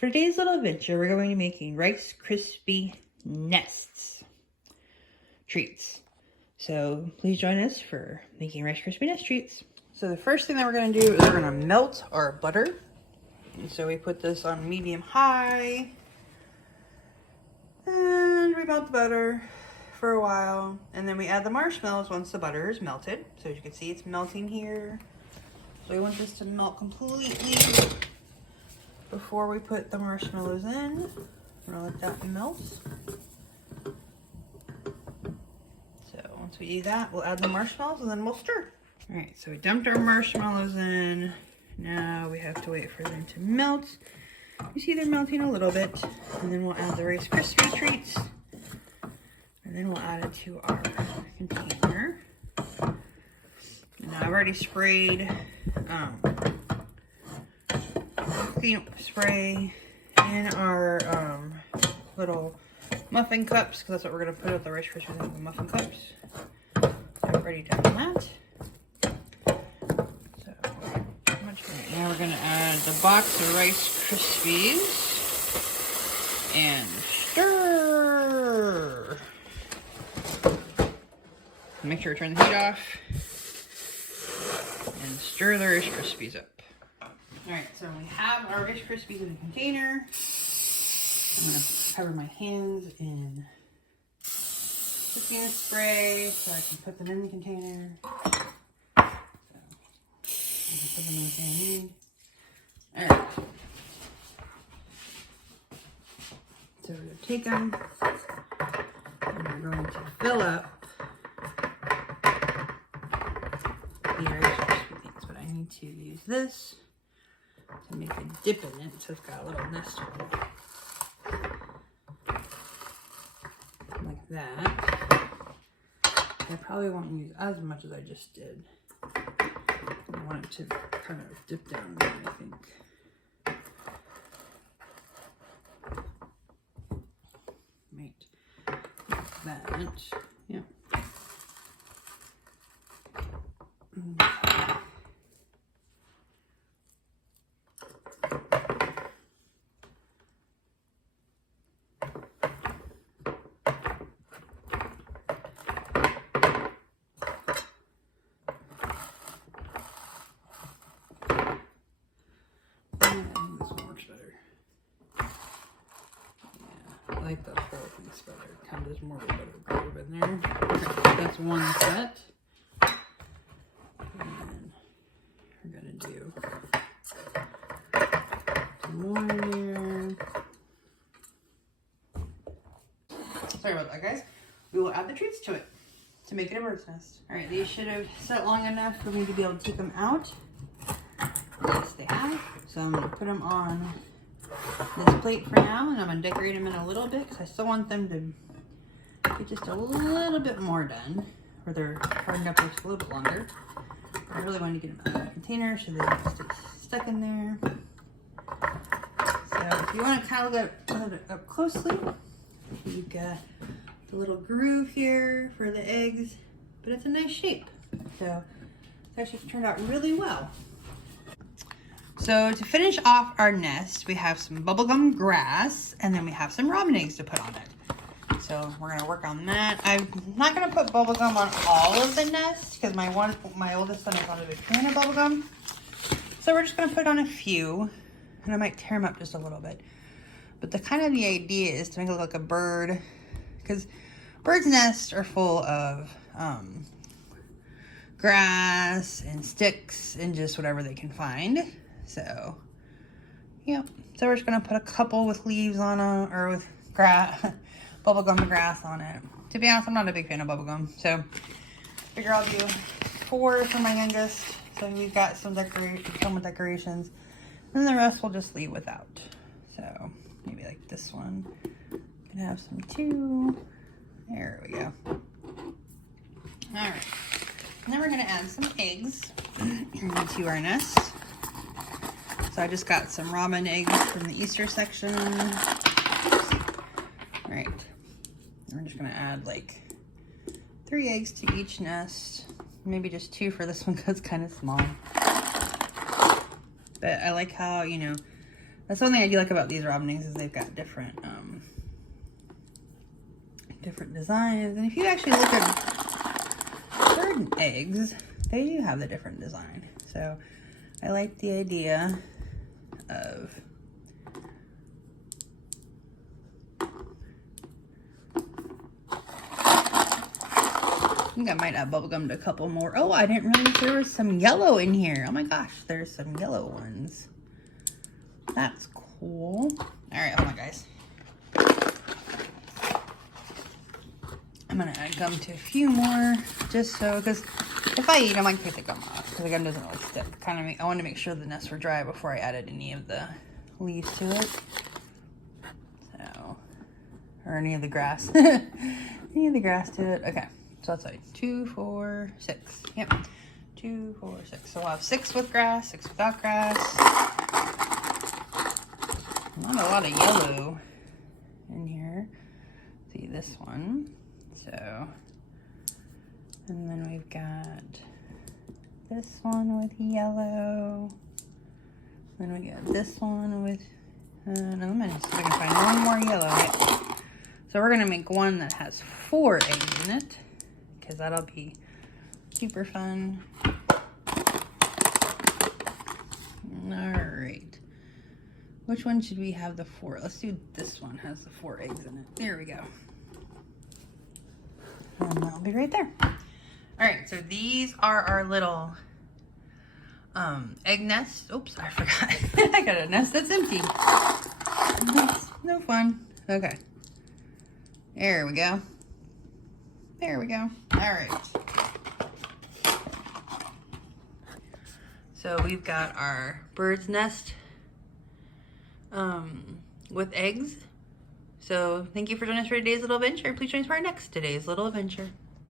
For today's little adventure, we're going to be making Rice Krispie nests treats. So please join us for making Rice Krispie nest treats. So the first thing that we're going to do is we're going to melt our butter. And so we put this on medium high. And we melt the butter for a while. And then we add the marshmallows once the butter is melted. So as you can see, it's melting here. So we want this to melt completely before we put the marshmallows in. We're gonna let that melt. So once we do that, we'll add the marshmallows and then we'll stir. All right, so we dumped our marshmallows in. Now we have to wait for them to melt. You see they're melting a little bit. And then we'll add the Rice Krispie treats. And then we'll add it to our container. And I've already sprayed cleanup spray in our little muffin cups, because that's what we're going to put with the Rice Krispies in the muffin cups. So I've already done that. So now we're going to add the box of Rice Krispies and stir. Make sure to turn the heat off and stir the Rice Krispies up. Alright, so we have our Rice Krispies in a container. I'm going to cover my hands in cooking spray so I can put them in the container. So, I can put them in the container. Alright. So we're going to take them and we're going to fill up the Rice Krispie things. But I need to use this to make a dip in it, so it's got a little nest hole. Like that. I probably won't use as much as I just did. I want it to kind of dip down there, I think. Right. Like that. Yeah. I like the whole thing's better. It kind of does more of a better groove in there. Okay, that's one set. And then we're going to do some more in there. Sorry about that, guys. We will add the treats to it to make it a bird's nest. Alright, these should have set long enough for me to be able to take them out. Yes, they have. So I'm going to put them on this plate for now, and I'm going to decorate them in a little bit because I still want them to get just a little bit more done, or they're hardened up just a little bit longer. I really want to get them out of the container so they don't stay stuck in there. So if you want to kind of look at it up closely, you've got the little groove here for the eggs, but it's a nice shape. So it's actually turned out really well. So to finish off our nest, we have some bubblegum grass, and then we have some robin eggs to put on it. So we're gonna work on that. I'm not gonna put bubblegum on all of the nest because my oldest son is not a big fan of bubblegum. So we're just gonna put on a few, and I might tear them up just a little bit. But the idea is to make it look like a bird, because birds' nests are full of grass and sticks and just whatever they can find. So, yeah. So we're just gonna put a couple with leaves on it, or with bubblegum grass on it. To be honest, I'm not a big fan of bubblegum, so I figure I'll do 4 for my youngest. So we've got some decorations, and the rest we'll just leave without. So maybe like this one can have some too. There we go. All right. And then we're gonna add some eggs to our nest. So I just got some robin eggs from the Easter section. All right. We're just gonna add like 3 eggs to each nest. Maybe just 2 for this one because it's kind of small. But I like how, you know, That's one thing I do like about these robin eggs is they've got different different designs. And if you actually look at bird eggs, they do have the different design. So I like the idea of I think I might add bubblegum to a couple more. Oh, I didn't realize there was some yellow in here. Oh my gosh, there's some yellow ones. That's cool. All right, hold on, guys. I'm gonna add gum to a few more, just so, because if I eat them, I can take the gum off, because the gum doesn't really stick. I wanted to make sure the nests were dry before I added any of the leaves to it. So, or any of the grass. Any of the grass to it. Okay, so that's like 2, 4, 6. Yep, 2, 4, 6. So we'll have 6 with grass, 6 without grass. Not a lot of yellow in here. See this one. So, and then we've got this one with yellow. Then we got this one with, no, I'm gonna see if I can find one more yellow. Yep. So we're gonna make one that has 4 eggs in it, because that'll be super fun. All right. Which one should we have the 4? Let's do this one, has the 4 eggs in it. There we go. And that'll be right there. All right, so these are our little egg nests. Oops, I forgot. I got a nest that's empty. That's no fun. Okay. There we go. There we go. All right. So we've got our bird's nest with eggs. So thank you for joining us for today's little adventure. Please join us for our next today's little adventure.